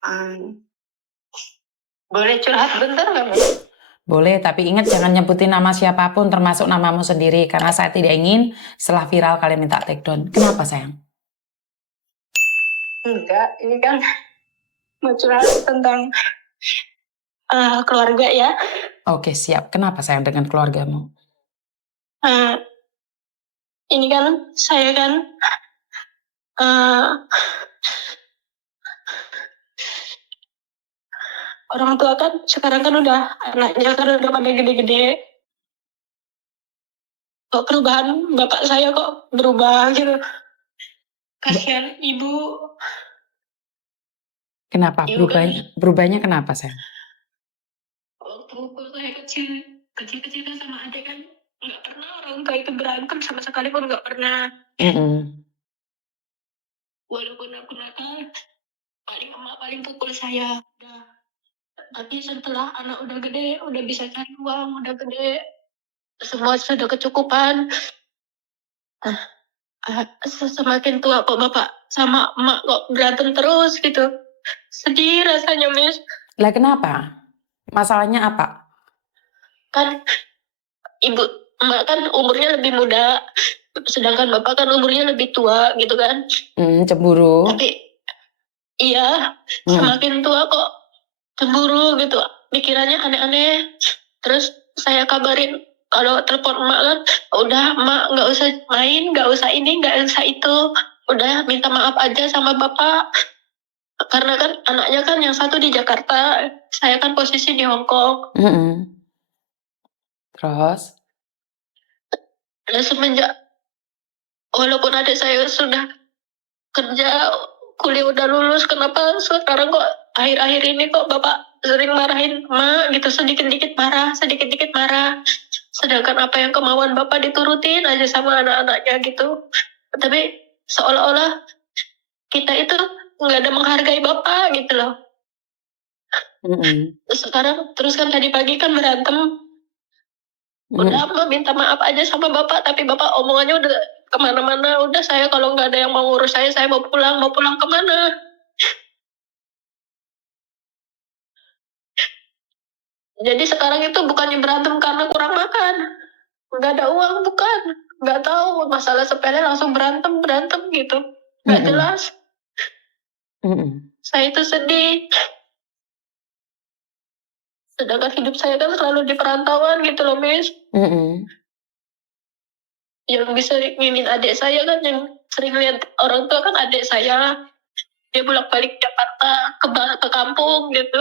Mmm, Boleh curhat bentar nggak, Mas? Boleh, tapi ingat jangan nyebutin nama siapapun termasuk namamu sendiri karena saya tidak ingin setelah viral kalian minta take down. Kenapa sayang? Enggak, ini kan mau curhat tentang keluarga ya. Oke siap, kenapa sayang dengan keluargamu? Eh, ini kan saya kan eh, orang tua kan sekarang kan udah anaknya kan udah pada gede-gede. Kok perubahan bapak saya kok berubah gitu. Kasihan ibu. Kenapa? Ibu kan Berubahnya kenapa sayang? waktu saya kecil-kecil kan sama adik kan nggak pernah orang tua itu berantem sama sekali pun nggak pernah. Walaupun aku nakal, paling emak paling pukul saya. Udah. Tapi setelah anak udah gede, udah bisa cari uang, udah gede, semua sudah kecukupan. Semakin tua kok bapak sama emak kok berantem terus gitu. Sedih rasanya, Miss. Lah kenapa? Masalahnya apa? Kan ibu emak kan umurnya lebih muda, sedangkan bapak kan umurnya lebih tua gitu kan. Cemburu. Tapi iya, semakin tua kok cemburu gitu. Pikirannya aneh-aneh. Terus saya kabarin kalau telepon emak kan, udah emak nggak usah main, nggak usah ini, nggak usah itu. Udah minta maaf aja sama bapak. Karena kan anaknya kan yang satu di Jakarta, saya kan posisi di Hong Kong. Terus? Dan semenjak, walaupun adik saya sudah kerja, kuliah udah lulus, kenapa sekarang kok akhir-akhir ini kok bapak sering marahin emak gitu, sedikit-dikit marah, sedikit-dikit marah. Sedangkan apa yang kemauan bapak diturutin aja sama anak-anaknya gitu. Tapi seolah-olah kita itu nggak ada menghargai bapak gitu loh. Sekarang terus kan tadi pagi kan berantem. Udah emak minta maaf aja sama bapak, tapi bapak omongannya udah kemana-mana. Udah saya kalau nggak ada yang mau ngurus saya mau pulang. Mau pulang kemana? Jadi sekarang itu bukannya berantem karena kurang makan, nggak ada uang, bukan. Nggak tahu, masalah sepele langsung berantem gitu. Nggak jelas. Saya itu sedih. Sedangkan hidup saya kan selalu di perantauan gitu loh, Miss. Yang bisa nginin adik saya kan, yang sering lihat orang tua kan adik saya. Dia bolak-balik Jakarta ke kampung gitu.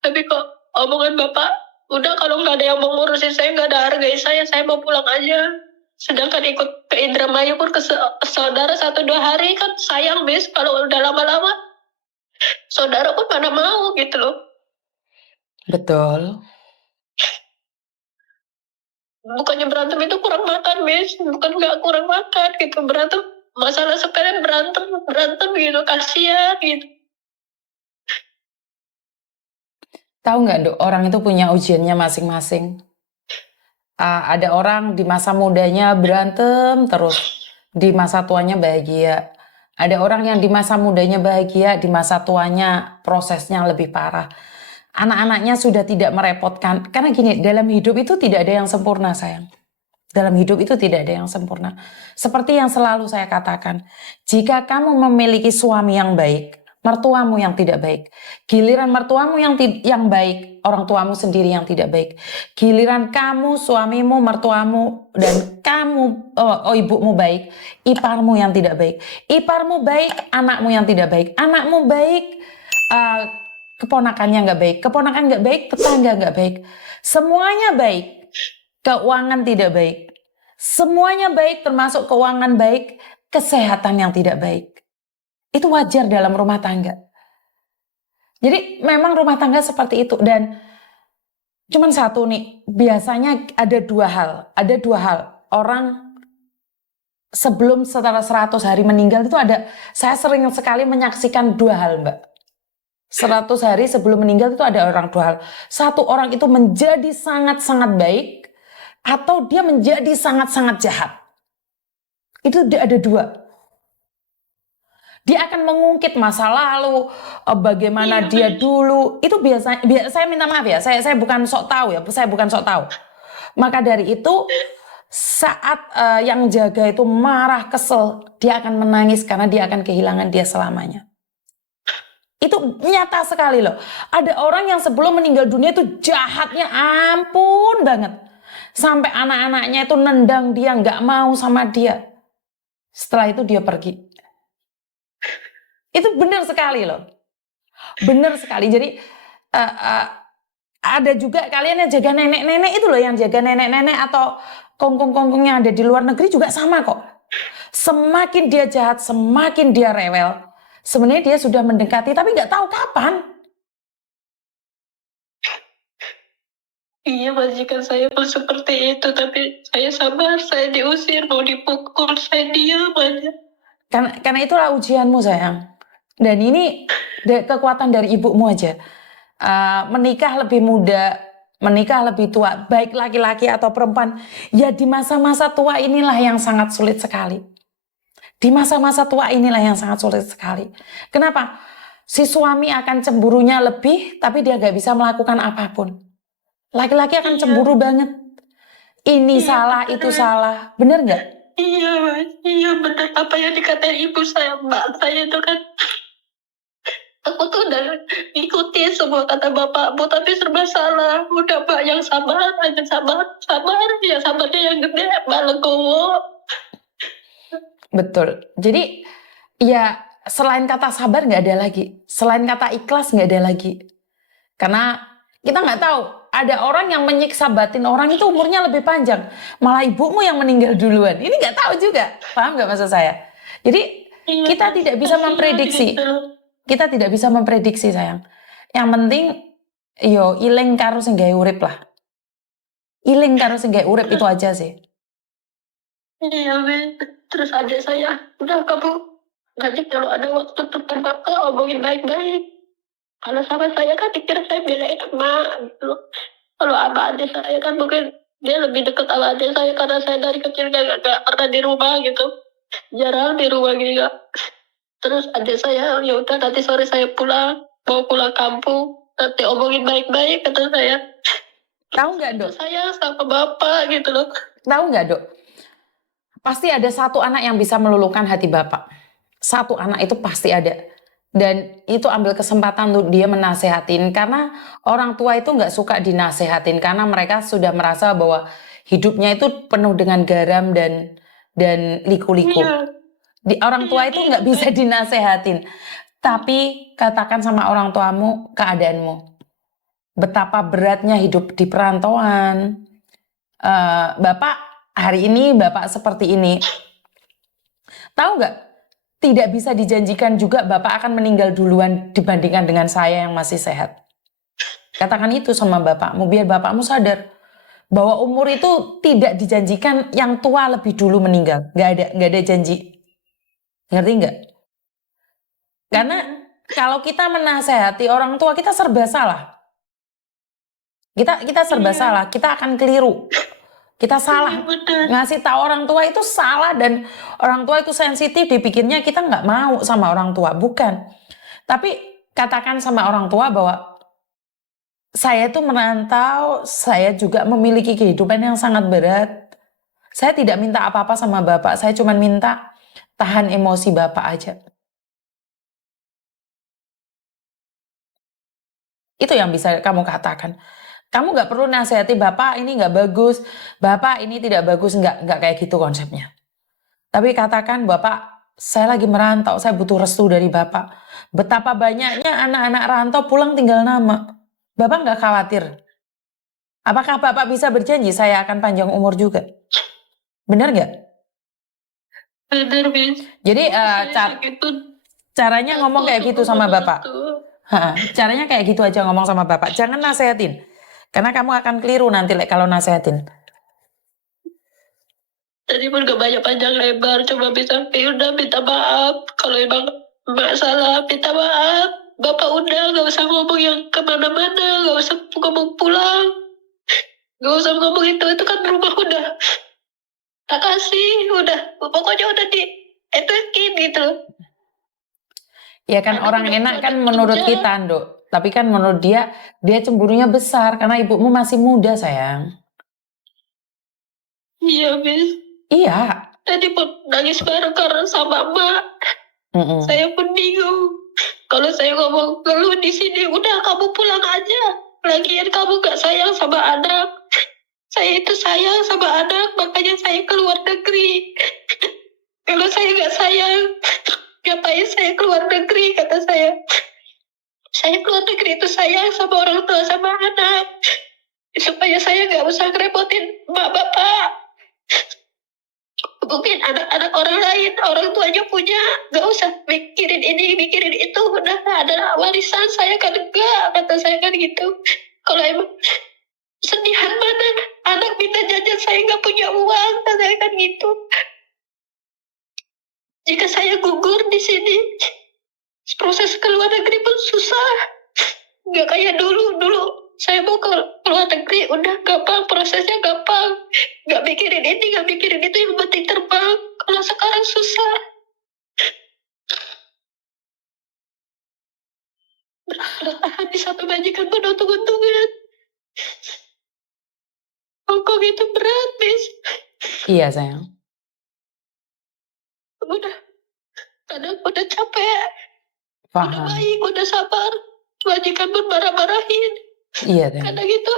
Tapi kok omongan bapak, udah kalau nggak ada yang mau ngurusin saya, nggak ada hargai saya mau pulang aja. Sedangkan ikut ke Indramayu pun ke saudara 1-2 hari kan sayang, Miss. Kalau udah lama-lama, saudara pun pada mau gitu loh. Betul. Bukannya berantem itu kurang makan, Miss. Bukan nggak kurang makan gitu. Berantem, masalah sepele berantem gitu. Kasihan gitu. Tahu nggak, Dok, orang itu punya ujiannya masing-masing. Ada orang di masa mudanya berantem terus, di masa tuanya bahagia. Ada orang yang di masa mudanya bahagia, di masa tuanya prosesnya lebih parah. Anak-anaknya sudah tidak merepotkan. Karena gini, dalam hidup itu tidak ada yang sempurna, sayang. Dalam hidup itu tidak ada yang sempurna. Seperti yang selalu saya katakan, jika kamu memiliki suami yang baik, mertuamu yang tidak baik. Giliran mertuamu yang baik, orang tuamu sendiri yang tidak baik. Giliran kamu, suamimu, mertuamu, dan kamu, ibumu baik, iparmu yang tidak baik. Iparmu baik, anakmu yang tidak baik. Anakmu baik, keponakannya nggak baik. Keponakan nggak baik, tetangga nggak baik. Semuanya baik. Keuangan tidak baik. Semuanya baik termasuk keuangan baik, kesehatan yang tidak baik. Itu wajar dalam rumah tangga. Jadi memang rumah tangga seperti itu dan cuman satu nih, biasanya ada dua hal. Orang sebelum setelah 100 hari meninggal itu saya sering sekali menyaksikan dua hal, Mbak. 100 hari sebelum meninggal itu ada dua hal. Satu, orang itu menjadi sangat-sangat baik atau dia menjadi sangat-sangat jahat. Itu ada dua. Dia akan mengungkit masa lalu, bagaimana Iya, dia Mas. dulu. Itu biasanya, saya minta maaf ya, saya bukan sok tahu ya, saya bukan sok tahu. Maka dari itu, saat yang jaga itu marah, kesel, dia akan menangis karena dia akan kehilangan dia selamanya. Itu nyata sekali loh. Ada orang yang sebelum meninggal dunia itu jahatnya ampun banget. Sampai anak-anaknya itu nendang dia, nggak mau sama dia. Setelah itu dia pergi. Itu benar sekali loh. Benar sekali. Jadi ada juga kalian yang jaga nenek-nenek itu loh, yang jaga nenek-nenek atau kongkong-kongkong yang ada di luar negeri juga sama kok. Semakin dia jahat, semakin dia rewel. Sebenarnya dia sudah mendekati tapi nggak tahu kapan. Iya, majikan saya pun seperti itu, tapi saya sabar, saya diusir, mau dipukul, saya diam aja. Karena itulah ujianmu sayang. Dan ini kekuatan dari ibumu aja. Menikah lebih muda, menikah lebih tua, baik laki-laki atau perempuan, ya di masa-masa tua inilah yang sangat sulit sekali. Di masa-masa tua inilah yang sangat sulit sekali. Kenapa? Si suami akan cemburunya lebih, tapi dia gak bisa melakukan apapun. Laki-laki akan Iya, cemburu banget. Ini iya salah, benar, itu Mas. salah. Bener gak? Iya, Mas. Iya benar apa yang dikatain ibu saya, mbak saya itu kan. Aku tuh udah ikuti semua kata bapakmu, tapi serba salah. Udah Pak yang sabar aja, sabar, sabar. Ya sabarnya yang gede, Mbak Legowo. Betul. Jadi ya selain kata sabar nggak ada lagi. Selain kata ikhlas nggak ada lagi. Karena kita nggak tahu. Ada orang yang menyiksa batin orang itu umurnya lebih panjang. Malah ibumu yang meninggal duluan. Ini nggak tahu juga. Paham nggak maksud saya? Jadi Iya, kita Mas. tidak bisa Kasihan gitu. memprediksi. Kita tidak bisa memprediksi sayang. Yang penting yo iling karo sing gawe urip lah. Iling karo sing gawe urip itu aja sih. Iya, Mas. Terus adik saya, udah kamu nanti kalau ada waktu telepon Bapak, omongin baik-baik. Kalau sama saya kan dikira saya belain emak gitu. Kalau sama adik saya kan mungkin dia lebih dekat sama adik saya karena saya dari kecil gak pernah di rumah gitu. Jarang di rumah gitu. Terus adik saya, ya udah nanti sore saya pulang, mau pulang kampung, nanti omongin baik-baik kata saya. Tahu nggak Dok? Saya sama bapak gitu loh. Tahu nggak Dok? Pasti ada satu anak yang bisa meluluhkan hati bapak. Satu anak itu pasti ada. Dan itu ambil kesempatan untuk dia menasehatin. Karena orang tua itu nggak suka dinasehatin. Karena mereka sudah merasa bahwa hidupnya itu penuh dengan garam dan liku-liku. Iya, Orang iya tua itu nggak gitu. bisa dinasehatin. Tapi katakan sama orang tuamu keadaanmu. Betapa beratnya hidup di perantauan. Bapak hari ini bapak seperti ini. Tahu nggak? Tidak bisa dijanjikan juga bapak akan meninggal duluan dibandingkan dengan saya yang masih sehat. Katakan itu sama bapakmu biar bapakmu sadar bahwa umur itu tidak dijanjikan yang tua lebih dulu meninggal. Nggak ada janji. Ngerti nggak? Karena kalau kita menasehati orang tua kita serba salah. Kita serba Iya, salah. Kita akan keliru. Kita iya salah benar. ngasih tahu orang tua itu salah dan orang tua itu sensitif dipikirnya kita nggak mau sama orang tua, bukan. Tapi katakan sama orang tua bahwa saya tuh merantau, saya juga memiliki kehidupan yang sangat berat. Saya tidak minta apa-apa sama bapak, saya cuma minta tahan emosi bapak aja. Itu yang bisa kamu katakan. Kamu nggak perlu nasihati bapak ini nggak bagus, bapak ini tidak bagus, nggak kayak gitu konsepnya. Tapi katakan bapak, saya lagi merantau, saya butuh restu dari bapak. Betapa banyaknya anak-anak rantau pulang tinggal nama. Bapak nggak khawatir. Apakah bapak bisa berjanji saya akan panjang umur juga? Benar nggak? Benar, Bis. Jadi Saya segitu caranya ngomong takut kayak gitu sama orang bapak. tua. Caranya kayak gitu aja ngomong sama bapak. Jangan nasehatin. Karena kamu akan keliru nanti kalau nasehatin. Tadi pun gak banyak panjang lebar, cuma bisa udah minta maaf. Kalau emang mbak salah, minta maaf. Bapak udah gak usah ngomong yang kemana-mana, gak usah ngomong pulang, gak usah ngomong itu kan rumah udah tak kasih, udah pokoknya udah di efekin gitu. Ya kan Anak orang udah enak pada kan menurut kerja. kita, Nduk. Tapi kan menurut dia cemburunya besar karena ibumu masih muda, sayang. Iya, Bis. Iya. Tadi pun nangis bareng karena sama Mak. Mm-mm. Saya pun bingung. Kalau saya ngomong ngeluh di sini, udah kamu pulang aja. Lagian kamu gak sayang sama anak. Saya itu sayang sama anak, makanya saya keluar negeri. Kalau saya gak sayang, ngapain saya keluar negeri, kata saya. Saya keluar negeri itu sayang sama orang tua sama anak. Supaya saya gak usah ngerepotin bapak. Mungkin anak-anak orang lain, orang tuanya punya, gak usah mikirin ini, mikirin itu, udah ada warisan, saya kan enggak, kata saya kan gitu. Kalau emang sedihan mana anak minta jajan, saya gak punya uang, kata saya kan gitu. Jika saya gugur di sini, proses keluar negeri pun susah, gak kayak dulu saya mau ke luar negeri udah gampang, prosesnya gampang, gak mikirin ini, gak mikirin itu, yang penting terbang. Kalau sekarang susah, bertahan di satu majikan pun untung-untungan. Hongkong itu berat, Bis. Iya, sayang. Udah, kadang udah capek, udah Paham. baik, udah sabar, majikan pun marah-marahin. Iya, sayang. Kadang gitu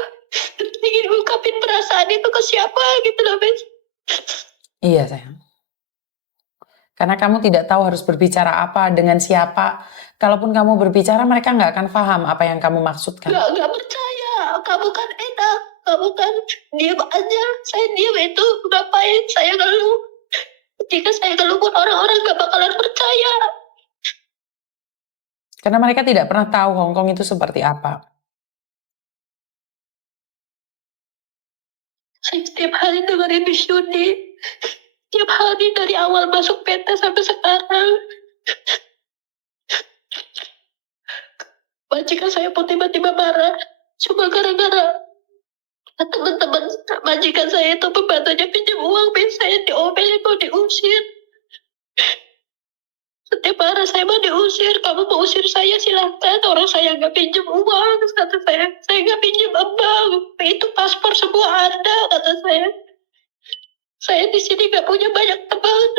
ingin ungkapin perasaan itu ke siapa gitu loh, Bis. Iya, sayang. Karena kamu tidak tahu harus berbicara apa, dengan siapa. Kalaupun kamu berbicara, mereka nggak akan paham apa yang kamu maksudkan. Gak percaya, kamu kan enak, kamu kan diam aja. Saya diam itu ngapain saya ngeluh. Jika saya ngeluh pun orang-orang gak bakalan percaya. Karena mereka tidak pernah tahu Hongkong itu seperti apa. Saya setiap hari dengerin Miss Yuni. Tiap hari dari awal masuk PT sampai sekarang. Majikan saya pun tiba-tiba marah. Cuma gara-gara teman-teman majikan saya itu pembantunya pinjam uang, saya diomelin, mau diusir. Setiap hari saya mau diusir, kamu mau usir saya silahkan, orang saya nggak pinjam uang, kata saya nggak pinjam abang, itu paspor semua ada, kata saya di sini nggak punya banyak teman,